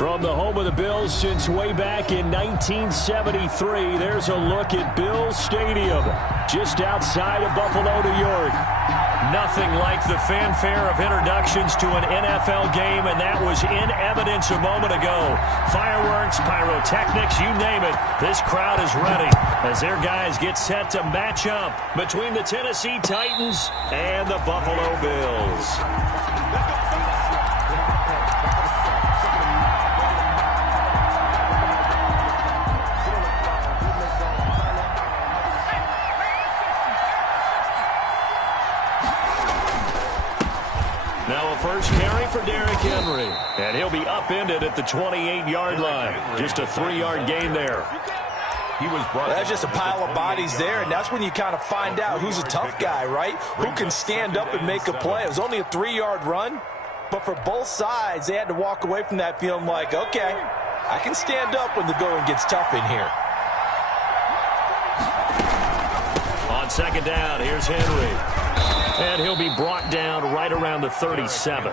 From the home of the Bills since way back in 1973, there's a look at Bills Stadium, just outside of Buffalo, New York. Nothing like the fanfare of introductions to an NFL game, and that was in evidence a moment ago. Fireworks, pyrotechnics, you name it. This crowd is ready as their guys get set to match up between the Tennessee Titans and the Buffalo Bills. Now a first carry for Derrick Henry. And he'll be upended at the 28-yard line. Just a 3-yard gain there. That's just a pile of bodies there, and that's when you kind of find out who's a tough guy, right? Who can stand up and make a play. It was only a 3-yard run, but for both sides, they had to walk away from that feeling like, okay, I can stand up when the going gets tough in here. On second down, here's Henry. And he'll be brought down right around the 37.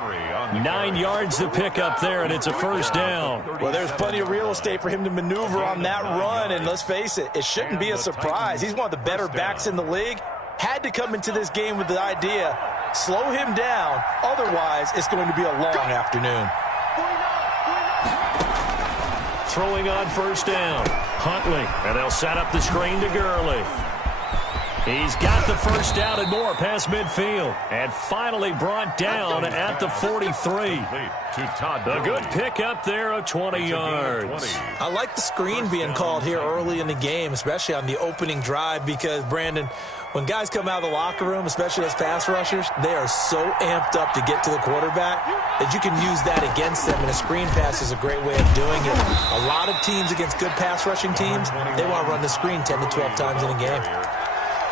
9 yards to pick up there, and it's a first down. Well, there's plenty of real estate for him to maneuver on that run, and let's face it, it shouldn't be a surprise. He's one of the better backs in the league. Had to come into this game with the idea, slow him down, otherwise it's going to be a long afternoon. Throwing on first down, Huntley, and they'll set up the screen to Gurley. He's got the first down and more past midfield. And finally brought down at the 43. A good pickup there of 20 yards. I like the screen being called here early in the game, especially on the opening drive, because, Brandon, when guys come out of the locker room, especially as pass rushers, they are so amped up to get to the quarterback that you can use that against them, and a screen pass is a great way of doing it. A lot of teams against good pass rushing teams, they want to run the screen 10 to 12 times in a game.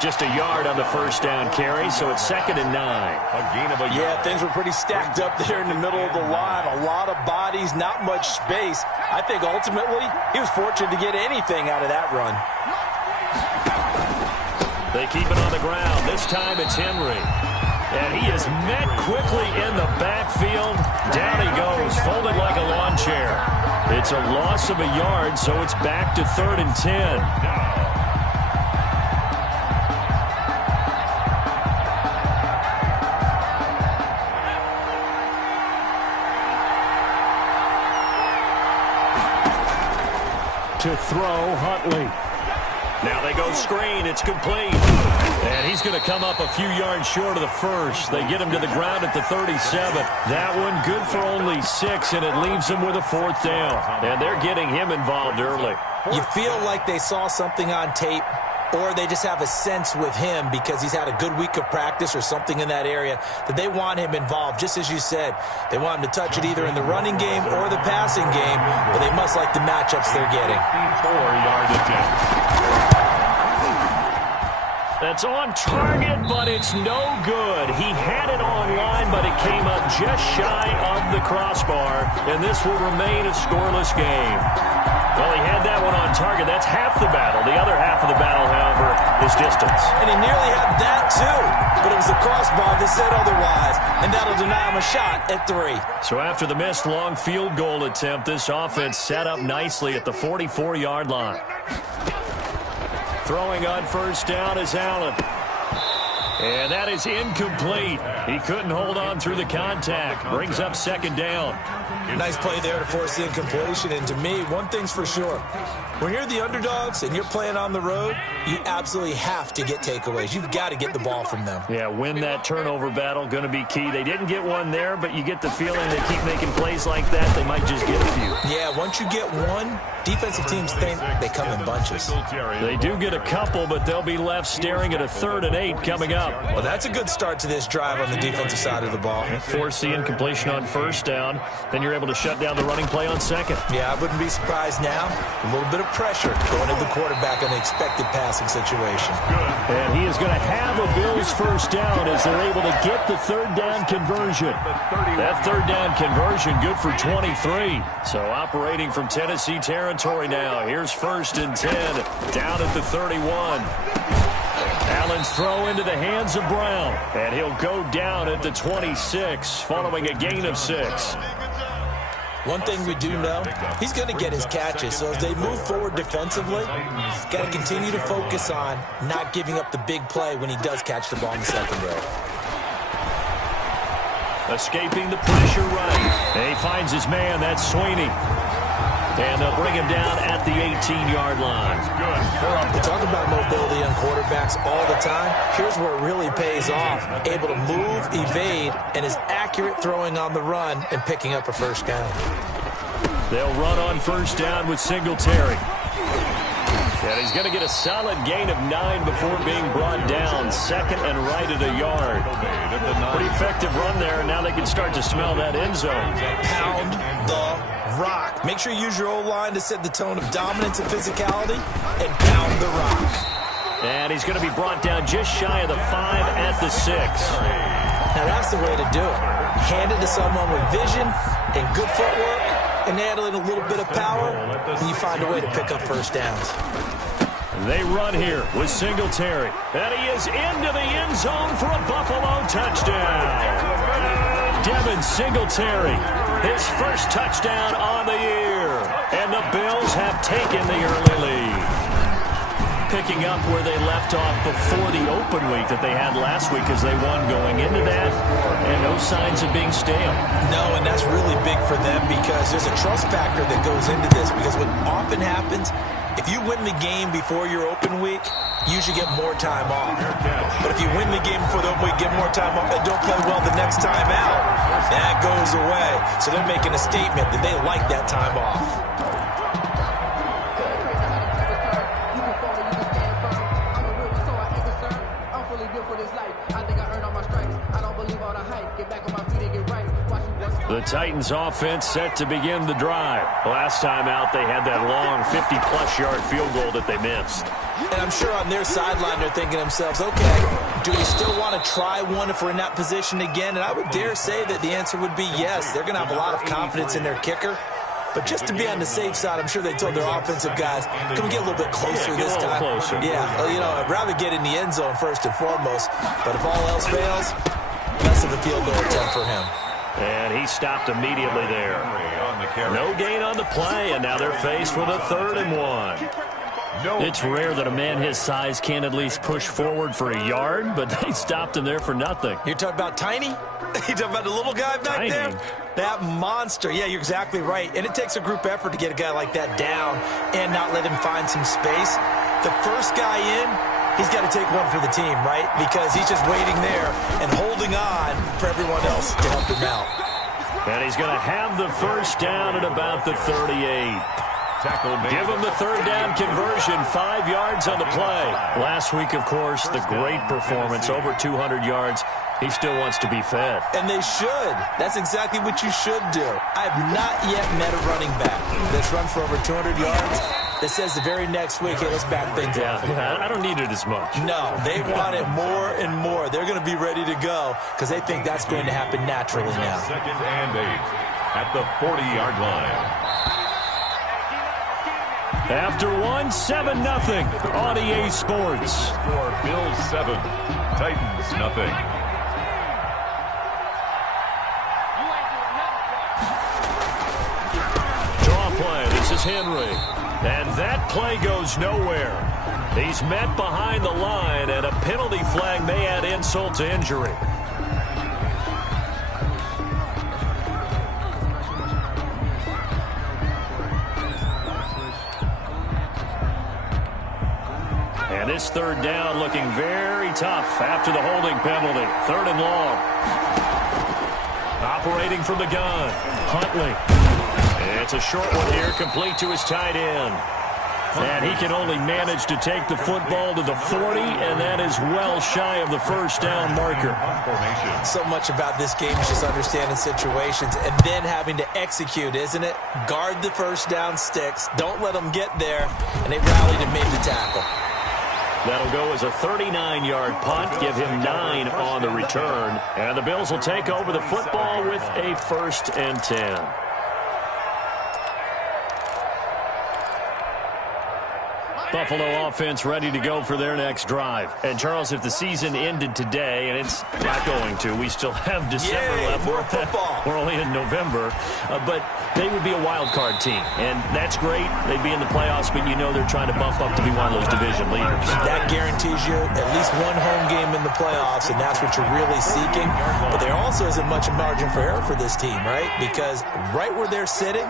Just a yard on the first down carry, so it's 2nd and 9. Yeah, things were pretty stacked up there in the middle of the line. A lot of bodies, not much space. I think ultimately he was fortunate to get anything out of that run. They keep it on the ground. This time it's Henry. And he is met quickly in the backfield. Down he goes, folded like a lawn chair. It's a loss of a yard, so it's back to 3rd and 10. To throw, Huntley. Now they go screen. It's complete. And he's going to come up a few yards short of the first. They get him to the ground at the 37. That one good for only 6, and it leaves him with a 4th down. And they're getting him involved early. You feel like they saw something on tape, or they just have a sense with him because he's had a good week of practice or something in that area that they want him involved. Just as you said, they want him to touch it either in the running game or the passing game, but they must like the matchups they're getting. 4-yard attempt. That's on target, but it's no good. He had it online, but it came up just shy of the crossbar, and this will remain a scoreless game. Well, he had that one on target. That's half the battle. The other half of the battle, however, is distance. And he nearly had that, too. But it was the crossbar that said otherwise, and that'll deny him a shot at 3. So after the missed long field goal attempt, this offense set up nicely at the 44-yard line. Throwing on first down is Allen. And that is incomplete. He couldn't hold on through the contact. Brings up 2nd down. Nice play there to force the incompletion. And to me, one thing's for sure. When you're the underdogs and you're playing on the road, you absolutely have to get takeaways. You've got to get the ball from them. Yeah, win that turnover battle, going to be key. They didn't get one there, but you get the feeling they keep making plays like that, they might just get a few. Yeah, once you get one, defensive teams think they come in bunches. They do get a couple, but they'll be left staring at a 3rd and 8 coming up. Well, that's a good start to this drive on the defensive side of the ball. Force the incompletion on first down, then you're able to shut down the running play on 2nd. Yeah, I wouldn't be surprised now. A little bit of pressure going to the quarterback in an expected passing situation. And he is going to have a Bills first down as they're able to get the 3rd down conversion. That 3rd down conversion good for 23. So operating from Tennessee territory now. Here's 1st and 10 down at the 31. Allen's throw into the hands of Brown. And he'll go down at the 26 following a gain of 6. One thing we do know, he's going to get his catches. So as they move forward defensively, got to continue to focus on not giving up the big play when he does catch the ball in the secondary. Escaping the pressure right. And he finds his man. That's Sweeney. And they'll bring him down at the 18-yard line. We talk about mobility on quarterbacks all the time. Here's where it really pays off. Able to move, evade, and is accurate throwing on the run and picking up a first down. They'll run on first down with Singletary. And he's going to get a solid gain of 9 before being brought down. Second and right at a yard. Pretty effective run there, and now they can start to smell that end zone. Pound the rock. Make sure you use your O-line to set the tone of dominance and physicality, and pound the rock. And he's going to be brought down just shy of the 5 at the 6. Now that's the way to do it. Hand it to someone with vision and good footwork, and add in a little bit of power, and you find a way to pick up first downs. They run here with Singletary. And he is into the end zone for a Buffalo touchdown. Devin Singletary, his first touchdown on the year. And the Bills have taken the early lead. Picking up where they left off before the open week that they had last week as they won going into that. And no signs of being stale. No, and that's really big for them because there's a trust factor that goes into this. Because what often happens, if you win the game before your open week, you usually get more time off. But if you win the game before the open week, get more time off, and don't play well the next time out, that goes away. So they're making a statement that they like that time off. The Titans offense set to begin the drive. Last time out, they had that long 50-plus yard field goal that they missed. And I'm sure on their sideline they're thinking to themselves, okay, do we still want to try one if we're in that position again? And I would dare say that the answer would be yes. They're going to have a lot of confidence in their kicker. But just to be on the safe side, I'm sure they told their offensive guys, can we get a little bit closer this time? Closer. Yeah, you know, I'd rather get in the end zone first and foremost. But if all else fails, less of a field goal attempt for him. And he stopped immediately there. No gain on the play, and now they're faced with a 3rd and 1. It's rare that a man his size can't at least push forward for a yard, but they stopped him there for nothing. You're talking about Tiny? You're talking about the little guy back there? That monster. Yeah, you're exactly right. And it takes a group effort to get a guy like that down and not let him find some space. The first guy in, he's got to take one for the team, right? Because he's just waiting there and holding on for everyone else to help him out. And he's going to have the first down at about the 38. Give him the 3rd down conversion, 5 yards on the play. Last week, of course, the great performance, over 200 yards. He still wants to be fed. And they should. That's exactly what you should do. I have not yet met a running back that's run for over 200 yards that says the very next week, hey, let's back things up. Yeah, I don't need it as much. No, they want it more and more. They're going to be ready to go because they think that's going to happen naturally now. 2nd and 8 at the 40-yard line. After 1, 7-0 on EA Sports. For Bills 7, Titans nothing. Draw play. This is Henry. And that play goes nowhere. He's met behind the line, and a penalty flag may add insult to injury. And this 3rd down looking very tough after the holding penalty. 3rd and long. Operating from the gun, Huntley. It's a short one here, complete to his tight end. And he can only manage to take the football to the 40, and that is well shy of the first down marker. So much about this game is just understanding situations and then having to execute, isn't it? Guard the first down sticks. Don't let them get there. And they rallied and made the tackle. That'll go as a 39-yard punt, give him 9 on the return. And the Bills will take over the football with a 1st and 10. Buffalo offense ready to go for their next drive. And, Charles, if the season ended today, and it's not going to, we still have December left. More football. We're only in November. But they would be a wild card team. And that's great. They'd be in the playoffs, but you know they're trying to bump up to be one of those division leaders. That guarantees you at least one home game in the playoffs, and that's what you're really seeking. But there also isn't much margin for error for this team, right? Because right where they're sitting,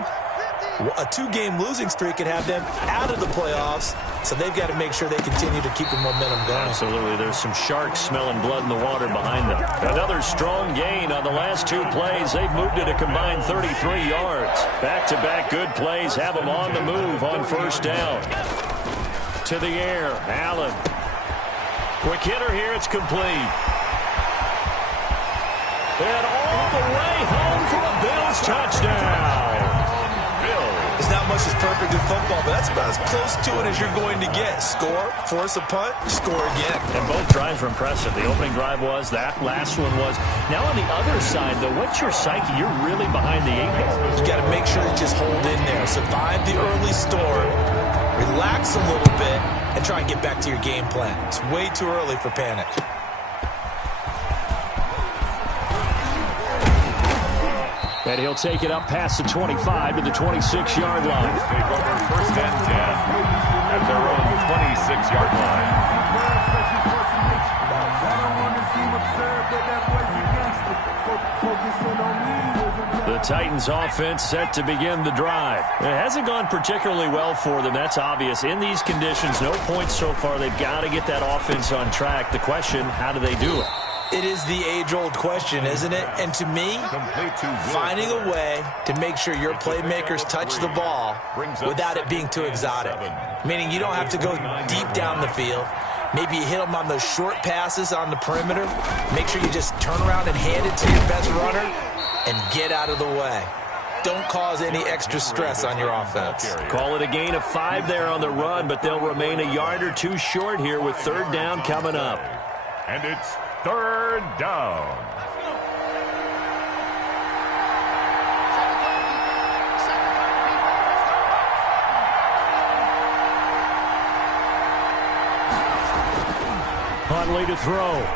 a two-game losing streak could have them out of the playoffs, so they've got to make sure they continue to keep the momentum going. Absolutely. There's some sharks smelling blood in the water behind them. Another strong gain on the last two plays. They've moved it a combined 33 yards. Back-to-back good plays have them on the move on first down. To the air, Allen. Quick hitter here, it's complete. And all the way home for a Bills touchdown. There's not much that's perfect in football, but that's about as close to it as you're going to get. Score, force a punt, score again. And both drives were impressive. The opening drive was, that last one was. Now on the other side, though, what's your psyche? You're really behind the 8 ball. You got to make sure that you just hold in there. Survive the early storm, relax a little bit, and try and get back to your game plan. It's way too early for panic. And he'll take it up past the 25 to the 26-yard line. Take over first and 10 at their own 26-yard line. The Titans offense set to begin the drive. It hasn't gone particularly well for them. That's obvious. In these conditions, no points so far. They've got to get that offense on track. The question, how do they do it? It is the age-old question, isn't it? And to me, finding a way to make sure your playmakers touch the ball without it being too exotic. Meaning you don't have to go deep down the field. Maybe you hit them on those short passes on the perimeter. Make sure you just turn around and hand it to your best runner and get out of the way. Don't cause any extra stress on your offense. Call it a gain of 5 there on the run, but they'll remain a yard or two short here with third down coming up. And it's third down. Huntley to throw.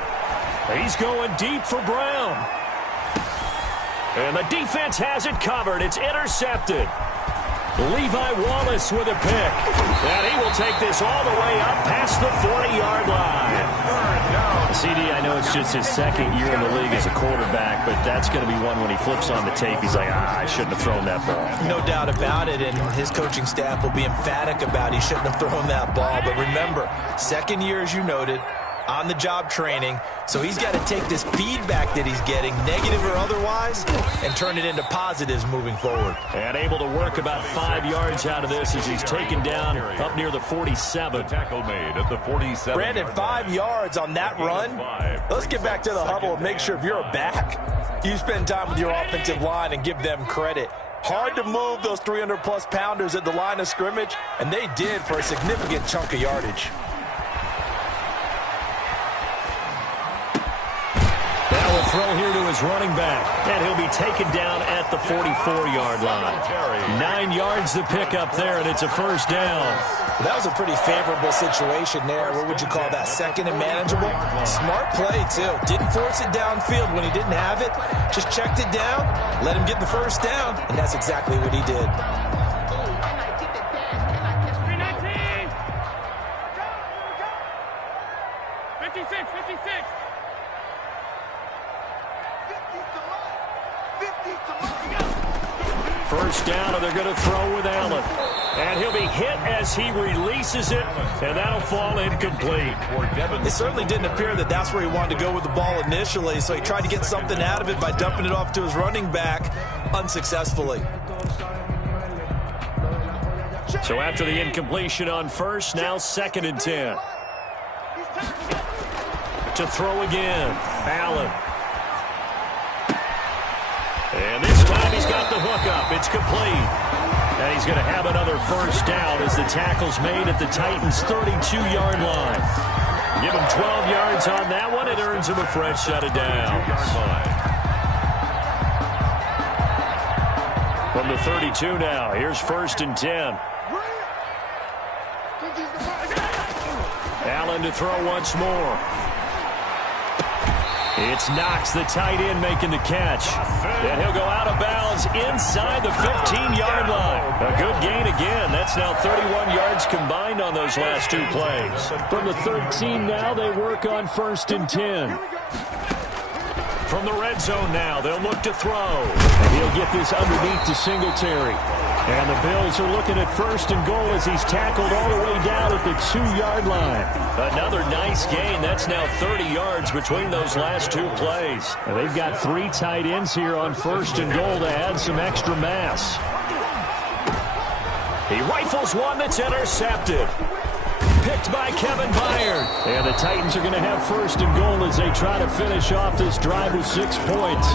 He's going deep for Brown. And the defense has it covered. It's intercepted. Levi Wallace with a pick. And he will take this all the way up past the 40-yard line. CD, I know it's just his second year in the league as a quarterback, but that's going to be one when he flips on the tape. He's like, I shouldn't have thrown that ball. No doubt about it, and his coaching staff will be emphatic about he shouldn't have thrown that ball. But remember, second year, as you noted, on-the-job training, so he's got to take this feedback that he's getting, negative or otherwise, and turn it into positives moving forward. And able to work about 5 yards out of this as he's taken down up near the 47. The tackle made at the 47. Brandon, 5 yards on that run. Let's get back to the huddle and make sure if you're a back, you spend time with your offensive line and give them credit. Hard to move those 300-plus pounders at the line of scrimmage, and they did for a significant chunk of yardage. Throw here to his running back, and he'll be taken down at the 44-yard line. 9 yards to pick up there, and it's a first down. Well, that was a pretty favorable situation there. What would you call that, second and manageable? Smart play, too. Didn't force it downfield when he didn't have it. Just checked it down, let him get the first down, and that's exactly what he did. First down, and they're going to throw with Allen. And he'll be hit as he releases it, and that'll fall incomplete. It certainly didn't appear that that's where he wanted to go with the ball initially, so he tried to get something out of it by dumping it off to his running back unsuccessfully. So after the incompletion on first, now 2nd and 10. To throw again, Allen. And this time he's got the hook up. It's complete. And he's going to have another first down as the tackle's made at the Titans' 32-yard line. Give him 12 yards on that one. It earns him a fresh set of downs. From the 32 now, here's 1st and 10. Allen to throw once more. It's Knox, the tight end, making the catch. And he'll go out of bounds inside the 15-yard line. A good gain again. That's now 31 yards combined on those last two plays. From the 13 now, they work on 1st and 10. From the red zone now, they'll look to throw. And he'll get this underneath to Singletary. And the Bills are looking at 1st and goal as he's tackled all the way down at the 2-yard line. Another nice gain. That's now 30 yards between those last two plays. And they've got 3 tight ends here on 1st and goal to add some extra mass. He rifles one that's intercepted. Picked by Kevin Byard. And the Titans are going to have 1st and goal as they try to finish off this drive with 6 points.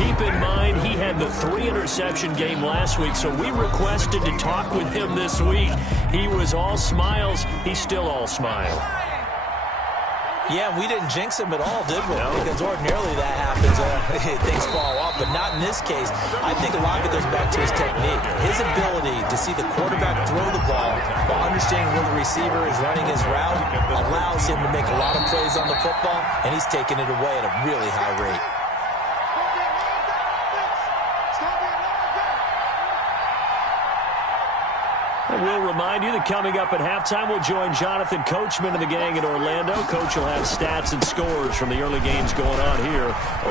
Keep in mind, he had the 3-interception game last week, so we requested to talk with him this week. He was all smiles. He's still all smile. Yeah, we didn't jinx him at all, did we? No. Because ordinarily that happens. Things fall off, but not in this case. I think a lot of it goes back to his technique. His ability to see the quarterback throw the ball while understanding where the receiver is running his route allows him to make a lot of plays on the football, and he's taking it away at a really high rate. We'll remind you that coming up at halftime, we'll join Jonathan Coachman and the gang in Orlando. Coach will have stats and scores from the early games going on here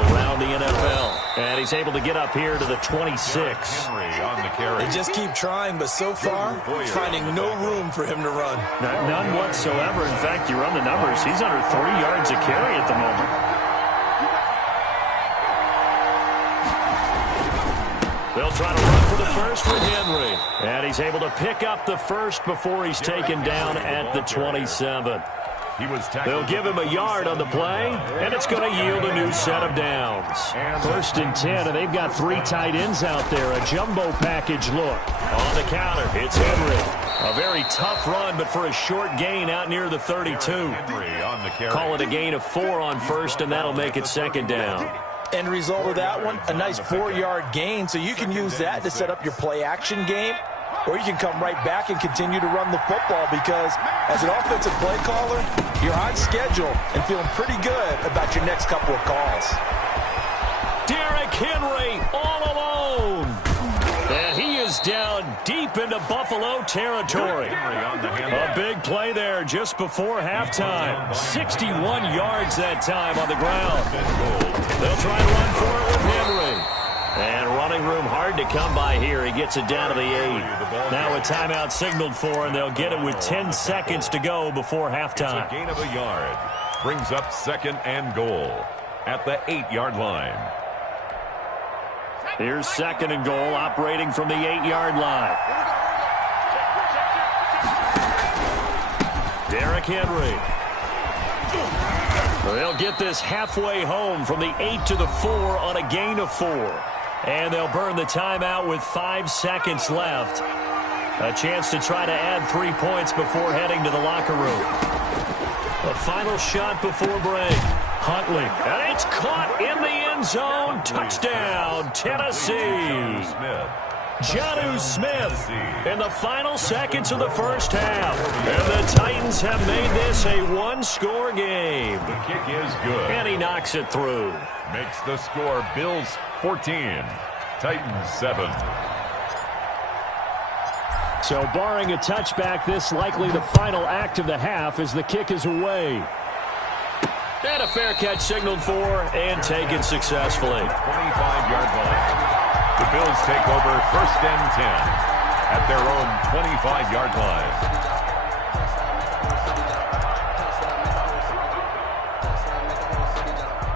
around the NFL. And he's able to get up here to the 26. They just keep trying, but so far, finding no room for him to run. None whatsoever. In fact, you run the numbers. He's under 3 yards a carry at the moment. They'll try to run for the first with Henry. And he's able to pick up the first before he's taken down at the 27. They'll give him a yard on the play, and it's going to yield a new set of downs. 1st and 10, and they've got 3 tight ends out there. A jumbo package look. On the counter, it's Henry. A very tough run, but for a short gain out near the 32. Call it a gain of 4 on 1st, and that'll make it 2nd down. End result of that one, a nice 4-yard gain. So you can use that to set up your play-action game, or you can come right back and continue to run the football because as an offensive play caller, you're on schedule and feeling pretty good about your next couple of calls. Derrick Henry all alone. And he is down deep into Buffalo territory. A big play there just before halftime. 61 yards that time on the ground. They'll try to run for it with Henry. And running room hard to come by here. He gets it down to the 8. Now a timeout signaled for, and they'll get it with 10 seconds to go before halftime. It's a gain of a yard. Brings up 2nd and goal at the 8-yard line. Here's 2nd and goal, operating from the 8-yard line. Derrick Henry. They'll get this halfway home from the 8 to the 4 on a gain of 4. And they'll burn the timeout with 5 seconds left. A chance to try to add 3 points before heading to the locker room. A final shot before break. Huntley. And it's caught in the end zone. Touchdown, Tennessee. Jonnu Smith in the final seconds of the first half. And the Titans have made this a 1-score game. The kick is good. And he knocks it through. Makes the score Bills 14, Titans 7. So barring a touchback, this likely the final act of the half as the kick is away. And a fair catch signaled for and taken successfully. 25-yard line. The Bills take over 1st and 10 at their own 25-yard line.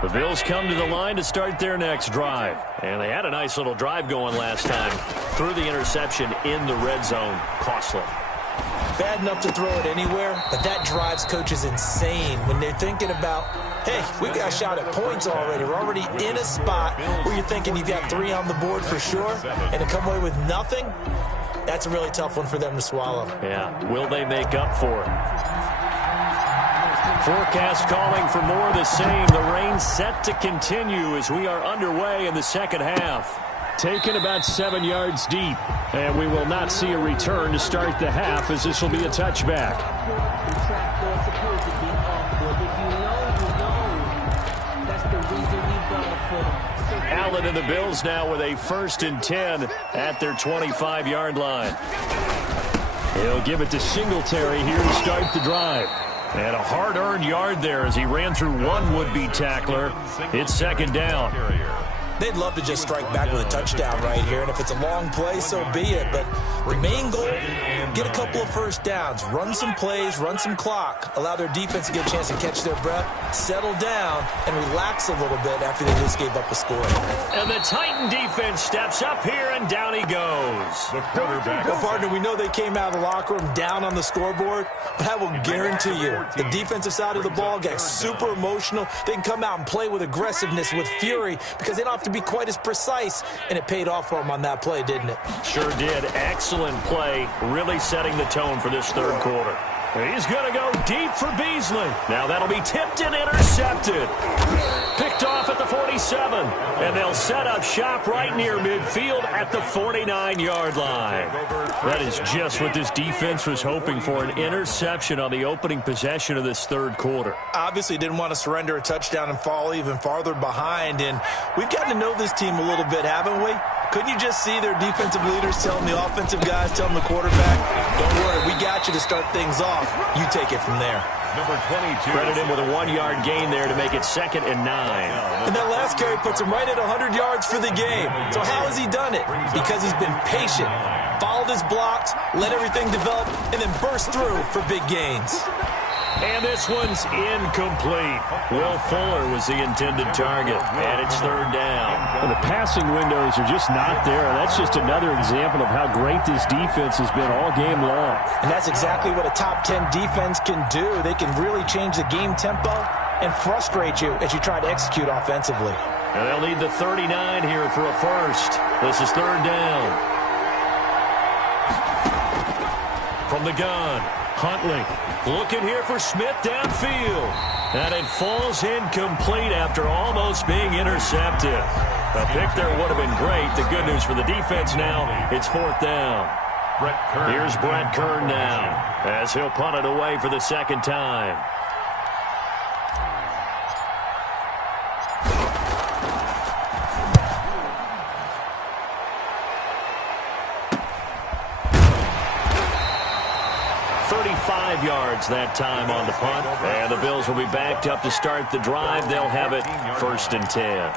The Bills come to the line to start their next drive. And they had a nice little drive going last time. Threw the interception in the red zone. Costly. Bad enough to throw it anywhere, but that drives coaches insane when they're thinking about, hey, we got a shot at points already. We're already in a spot where you're thinking you've got 3 on the board for sure, and to come away with nothing, that's a really tough one for them to swallow. Yeah, will they make up for it? Forecast calling for more of the same. The rain set to continue as we are underway in the second half. taken about 7 yards deep. And we will not see a return to start the half, as this will be a touchback. Allen and the Bills now with a 1st and 10 at their 25-yard line. He'll give it to Singletary here to start the drive. And a hard-earned yard there as he ran through one would-be tackler. It's 2nd down. They'd love to just strike back with a touchdown right here, and if it's a long play, so be it. But the main goal, get a couple of first downs, run some plays, run some clock, allow their defense to get a chance to catch their breath, settle down, and relax a little bit after they just gave up a score. And the Titan defense steps up here, and down he goes. The quarterback. Well, partner, we know they came out of the locker room down on the scoreboard, but I will guarantee you the defensive side of the ball got super emotional. They can come out and play with aggressiveness, with fury, because they don't have to be quite as precise, and it paid off for them on that play, didn't it? Sure did. Excellent play, really setting the tone for this 3rd quarter. He's going to go deep for Beasley. Now that'll be tipped and intercepted. Picked off at the 47. And they'll set up shop right near midfield at the 49-yard line. That is just what this defense was hoping for, an interception on the opening possession of this 3rd quarter. Obviously didn't want to surrender a touchdown and fall even farther behind. And we've gotten to know this team a little bit, haven't we? Couldn't you just see their defensive leaders telling the offensive guys, telling the quarterback, don't worry, we got you to start things off. You take it from there. Number 22. Credit him with a 1-yard gain there to make it 2nd and 9. And that last carry puts him right at 100 yards for the game. So how has he done it? Because he's been patient, followed his blocks, let everything develop, and then burst through for big gains. And this one's incomplete. Will Fuller was the intended target, and it's 3rd down. Well, the passing windows are just not there. That's just another example of how great this defense has been all game long. And that's exactly what a top 10 defense can do. They can really change the game tempo and frustrate you as you try to execute offensively. And they'll need the 39 here for a first. This is 3rd down. From the gun, Huntley looking here for Smith downfield. And it falls incomplete after almost being intercepted. A pick there would have been great. The good news for the defense now, it's 4th down. Here's Brett Kern now as he'll punt it away for the 2nd time. Yards that time on the punt, and the Bills will be backed up to start the drive. They'll have it 1st and 10.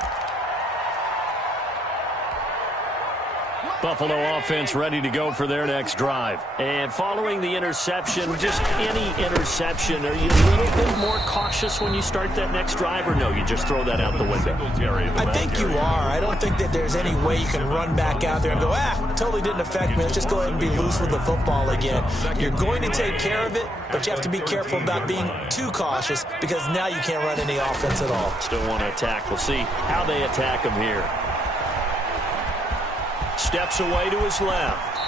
Buffalo offense ready to go for their next drive. And following the interception, just any interception, are you a little bit more cautious when you start that next drive, or no, you just throw that out the window? I think you are. I don't think that there's any way you can run back out there and go, totally didn't affect me. Let's just go ahead and be loose with the football again. You're going to take care of it, but you have to be careful about being too cautious because now you can't run any offense at all. Still want to attack. We'll see how they attack them here. Steps away to his left.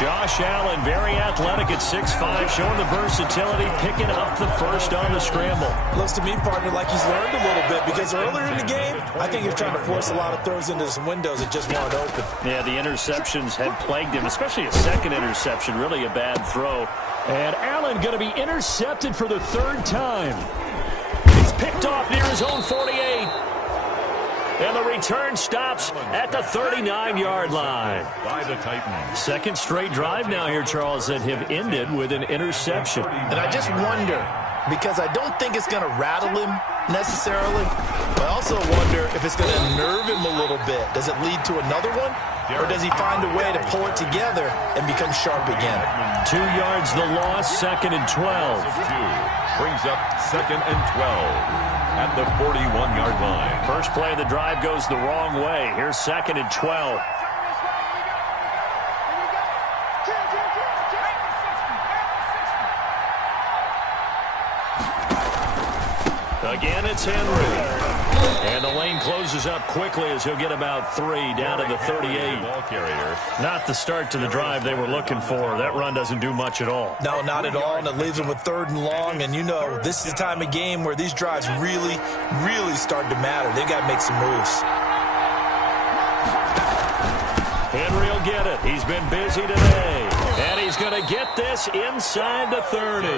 Josh Allen, very athletic at 6'5", showing the versatility, picking up the first on the scramble. Looks to me, partner, like he's learned a little bit because earlier in the game, I think he was trying to force a lot of throws into some windows that just weren't open. Yeah, the interceptions had plagued him, especially a second interception, really a bad throw. And Allen going to be intercepted for the 3rd time. He's picked off near his own 48. And the return stops at the 39-yard line. By the Titans. 2nd straight drive now here, Charles, that have ended with an interception. And I just wonder, because I don't think it's going to rattle him necessarily, but I also wonder if it's going to nerve him a little bit. Does it lead to another one? Or does he find a way to pull it together and become sharp again? 2 yards the loss, 2nd and 12. Brings up 2nd and 12. At the 41-yard line. First play of the drive goes the wrong way. Here's 2nd and 12. Again, it's Henry. And the lane closes up quickly as he'll get about 3 down to the 38. Not the start to the drive they were looking for. That run doesn't do much at all. No, not at all, and it leaves them with 3rd and long. And you know, this is the time of game where these drives really, really start to matter. They've got to make some moves. he'll get it. He's been busy today. And he's going to get this inside the 30.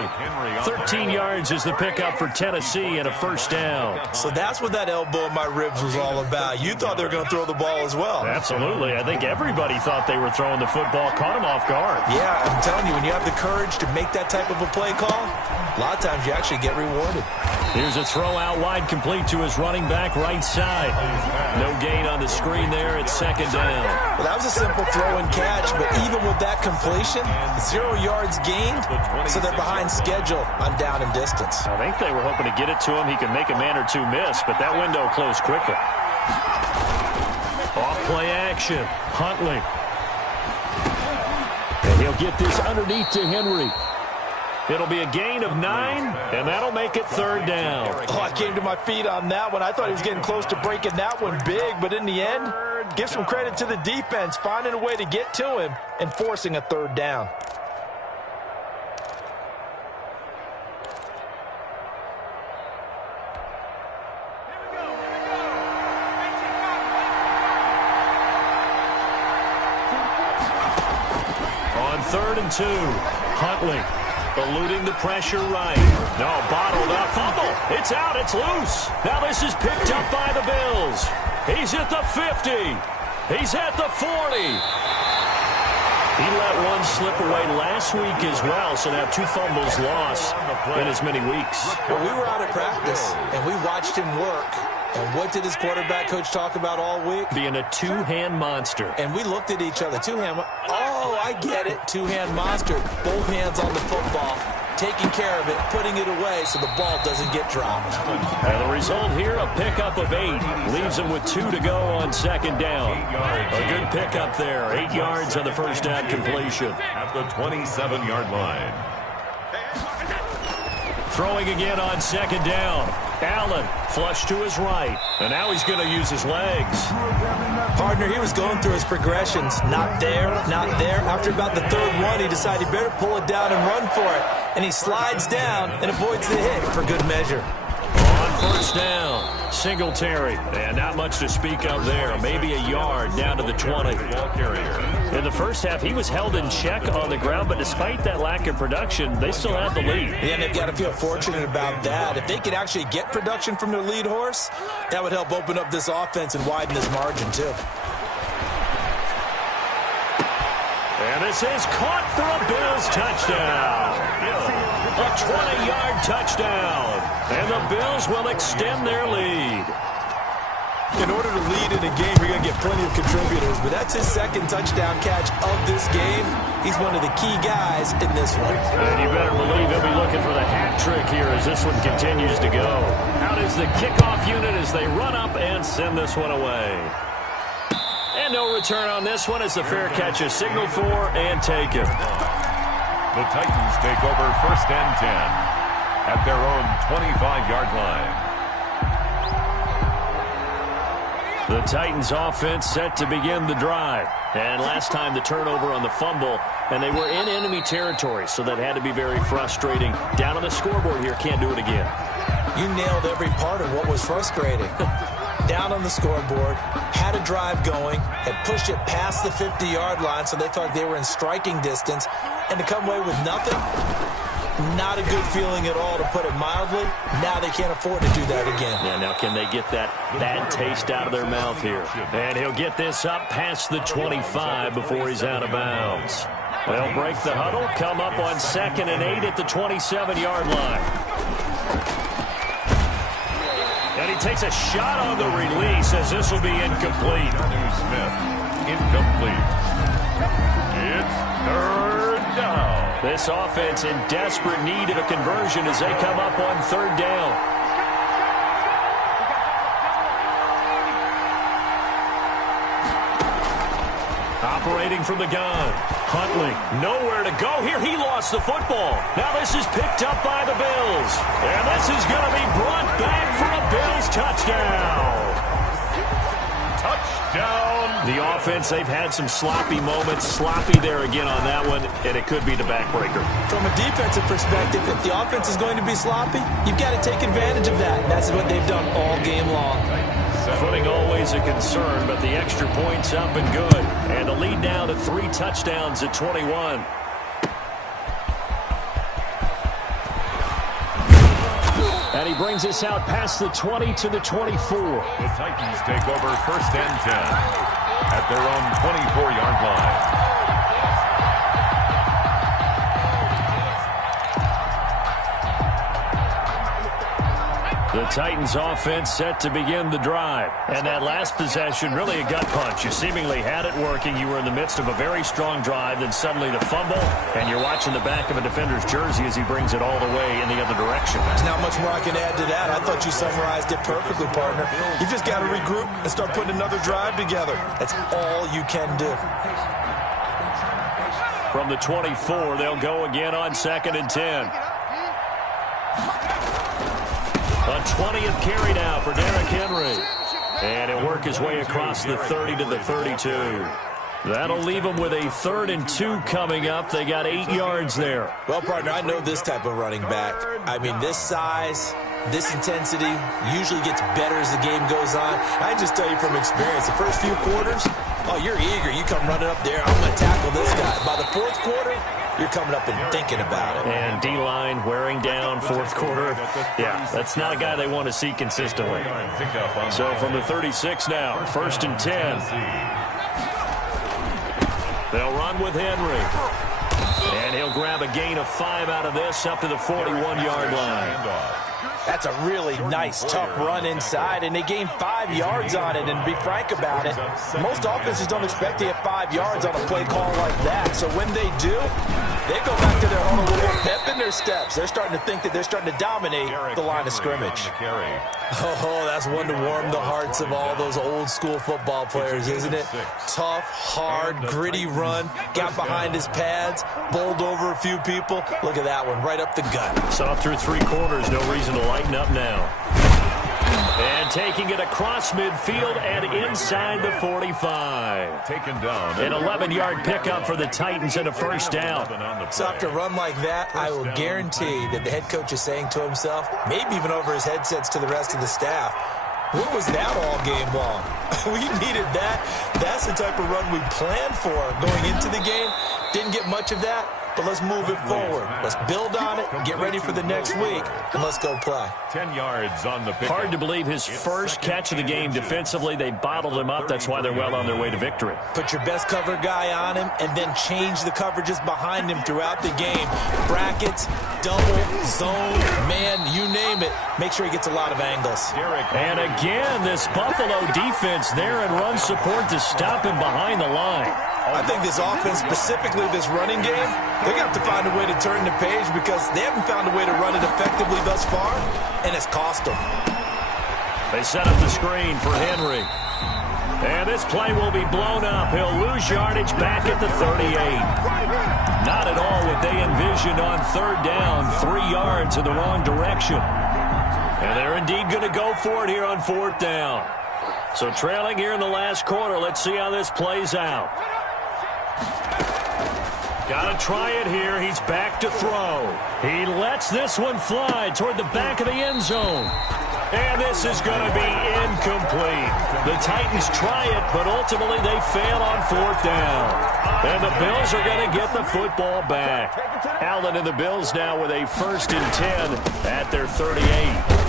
13 yards is the pickup for Tennessee and a first down. So that's what that elbow in my ribs was all about. You thought they were going to throw the ball as well. Absolutely. I think everybody thought they were throwing the football, caught him off guard. Yeah, I'm telling you, when you have the courage to make that type of a play call, a lot of times you actually get rewarded. Here's a throw out wide, complete to his running back right side. No gain on the screen there. It's second down. Well, that was a simple throw and catch, but even with that completion, 0 yards gained, so they're behind schedule on down and distance. I think they were hoping to get it to him. He could make a man or two miss, but that window closed quickly. Off play action. Huntley. And he'll get this underneath to Henry. It'll be a gain of 9, and that'll make it third down. Oh, I came to my feet on that one. I thought he was getting close to breaking that one big, but in the end, give some credit to the defense, finding a way to get to him and forcing a third down. On 3rd and 2, Huntley. Eluding the pressure right. No, bottled up. Fumble. It's out. It's loose. Now this is picked up by the Bills. He's at the 50. He's at the 40. He let one slip away last week as well, so now 2 fumbles lost in as many weeks. Well, we were out at practice, and we watched him work. And what did his quarterback coach talk about all week? Being a two-hand monster. And we looked at each other. Two-hand. Oh, I get it. Two-hand monster. Both hands on the football, taking care of it, putting it away so the ball doesn't get dropped. And the result here, a pickup of 8. Leaves him with 2 to go on second down. A good pickup there. 8 yards on the first down completion. At the 27-yard line. Throwing again on second down. Allen flush to his right. And now he's going to use his legs. Partner, he was going through his progressions. Not there, not there. After about the 3rd one, he decided he better pull it down and run for it. And he slides down and avoids the hit for good measure. On first down, Singletary. And not much to speak of there. Maybe a yard down to the 20. In the first half, he was held in check on the ground, but despite that lack of production, they still had the lead. Yeah, and they've got to feel fortunate about that. If they could actually get production from their lead horse, that would help open up this offense and widen this margin, too. And this is caught for a Bills touchdown. A 20-yard touchdown. And the Bills will extend their lead. In order to lead in a game, you're going to get plenty of contributors, but that's his 2nd touchdown catch of this game. He's one of the key guys in this one. And you better believe he'll be looking for the hat trick here as this one continues to go. Out is the kickoff unit as they run up and send this one away. And no return on this one as the fair catch is signaled for and taken. The Titans take over 1st and 10 at their own 25-yard line. The Titans offense set to begin the drive. And last time the turnover on the fumble, and they were in enemy territory, so that had to be very frustrating. Down on the scoreboard here, can't do it again. You nailed every part of what was frustrating. Down on the scoreboard, had a drive going, had pushed it past the 50-yard line, so they felt they were in striking distance, and to come away with nothing, not a good feeling at all, to put it mildly. Now they can't afford to do that again. Yeah, now can they get that bad taste out of their mouth here? And he'll get this up past the 25 before he's out of bounds. They'll break the huddle, come up on 2nd and 8 at the 27-yard line. And he takes a shot on the release as this will be incomplete. Smith, incomplete. It's 3rd down. This offense in desperate need of a conversion as they come up on 3rd down. Operating from the gun. Huntley, nowhere to go here. He lost the football. Now this is picked up by the Bills. And this is going to be brought back for a Bills touchdown. Touchdown. The offense, they've had some sloppy moments. Sloppy there again on that one, and it could be the backbreaker. From a defensive perspective, if the offense is going to be sloppy, you've got to take advantage of that. That's what they've done all game long. Footing always a concern, but the extra point's up and good. And the lead now to 3 touchdowns at 21. And he brings us out past the 20 to the 24. The Titans take over first and 10 at their own 24-yard line. The Titans offense set to begin the drive. And that last possession, really a gut punch. You seemingly had it working. You were in the midst of a very strong drive. Then suddenly the fumble. And you're watching the back of a defender's jersey as he brings it all the way in the other direction. There's not much more I can add to that. I thought you summarized it perfectly, partner. You just got to regroup and start putting another drive together. That's all you can do. From the 24, they'll go again on 2nd and 10. A 20th carry now for Derrick Henry. And he'll work his way across the 30 to the 32. That'll leave them with a 3rd and 2 coming up. They got 8 yards there. Well, partner, I know this type of running back. I mean, this size, this intensity usually gets better as the game goes on. I just tell you from experience, the first few quarters, oh, you're eager. You come running up there. I'm going to tackle this guy. By the 4th quarter, you're coming up and thinking about it. And D-line wearing down 4th quarter. Yeah, that's not a guy they want to see consistently. So from the 36 now, 1st and 10. They'll run with Henry. And he'll grab a gain of 5 out of this up to the 41-yard line. That's a really nice, tough run inside, and they gained 5 yards on it. And to be frank about it, most offenses don't expect to get 5 yards on a play call like that. So when they do, they go back to their huddle with a little pep in their steps. They're starting to think that they're starting to dominate the line of scrimmage. Oh, that's one to warm the hearts of all those old-school football players, isn't it? Tough, hard, gritty run, got behind his pads, bowled over a few people. Look at that one, right up the gut. Saw through 3 quarters, no reason to lighten up now. And taking it across midfield and inside the 45. Taken down. An 11-yard pickup for the Titans and a 1st down. So after a run like that, I will guarantee that the head coach is saying to himself, maybe even over his headsets to the rest of the staff, what was that all game long? We needed that. That's the type of run we planned for going into the game. Didn't get much of that, but let's move it forward. Let's build on it, get ready for the next week, and let's go play. 10 yards on the pick. Hard to believe his first catch of the game defensively. They bottled him up. That's why they're well on their way to victory. Put your best cover guy on him and then change the coverages behind him throughout the game. Brackets, double, zone, man, you name it. Make sure he gets a lot of angles. And again, this Buffalo defense there in run support to stop him behind the line. I think this offense, specifically this running game, they're going to have to find a way to turn the page because they haven't found a way to run it effectively thus far, and it's cost them. They set up the screen for Henry. And this play will be blown up. He'll lose yardage back at the 38. Not at all what they envisioned on 3rd down. 3 yards in the wrong direction. And they're indeed going to go for it here on 4th down. So trailing here in the last quarter. Let's see how this plays out. Got to try it here. He's back to throw. He lets this one fly toward the back of the end zone. And this is going to be incomplete. The Titans try it, but ultimately they fail on 4th down. And the Bills are going to get the football back. Allen and the Bills now with a 1st and 10 at their 38.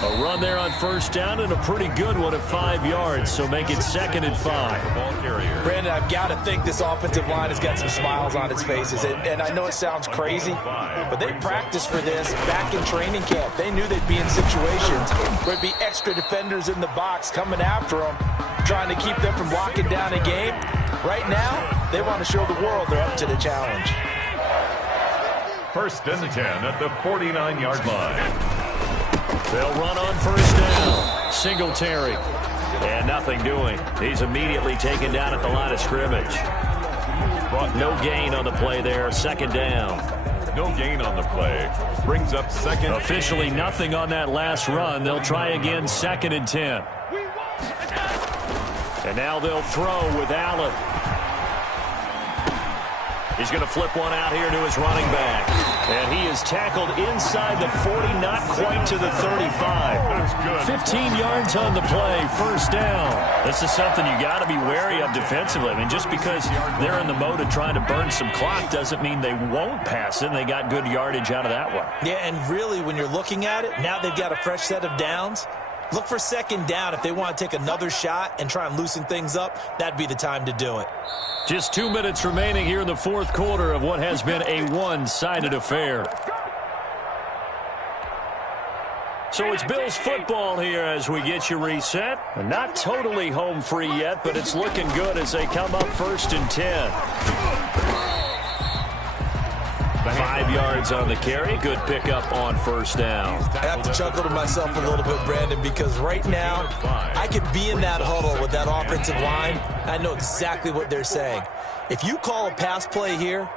A run there on 1st down and a pretty good one at 5 yards, so make it 2nd and 5. Brandon, I've got to think this offensive line has got some smiles on its faces, and I know it sounds crazy, but they practiced for this back in training camp. They knew they'd be in situations where there'd be extra defenders in the box coming after them, trying to keep them from locking down a game. Right now, they want to show the world they're up to the challenge. 1st and 10 at the 49-yard line. They'll run on 1st down. Singletary. And nothing doing. He's immediately taken down at the line of scrimmage. No gain on the play there. 2nd down. No gain on the play. Brings up 2nd. Officially nothing on that last run. They'll try again 2nd and 10. And now they'll throw with Allen. He's going to flip one out here to his running back. And he is tackled inside the 40, not quite to the 35. 15 yards on the play, first down. This is something you got to be wary of defensively. I mean, just because they're in the mode of trying to burn some clock doesn't mean they won't pass it, and they got good yardage out of that one. Yeah, and really, when you're looking at it, now they've got a fresh set of downs. Look for second down. If they want to take another shot and try and loosen things up, that'd be the time to do it. Just 2 minutes remaining here in the fourth quarter of what has been a one-sided affair. So it's Bills football here as we get you reset. Not totally home free yet, but it's looking good as they come up 1st and 10. 5 yards on the carry. Good pickup on first down. I have to chuckle to myself a little bit, Brandon, because right now I could be in that huddle with that offensive line. I know exactly what they're saying. If you call a pass play here,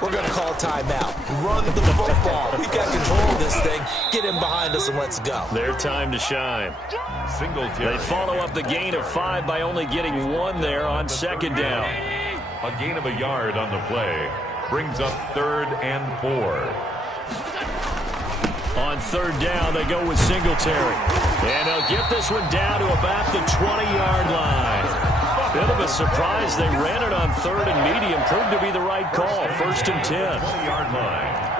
we're going to call a timeout. Run the football. We've got control of this thing. Get him behind us and let's go. Their time to shine. They follow up the gain of 5 by only getting 1 there on second down. A gain of a yard on the play brings up 3rd and 4. On third down, they go with Singletary. And they'll get this one down to about the 20-yard line. Bit of a surprise. They ran it on 3rd and medium. Proved to be the right call. 1st and 10. 20-yard line.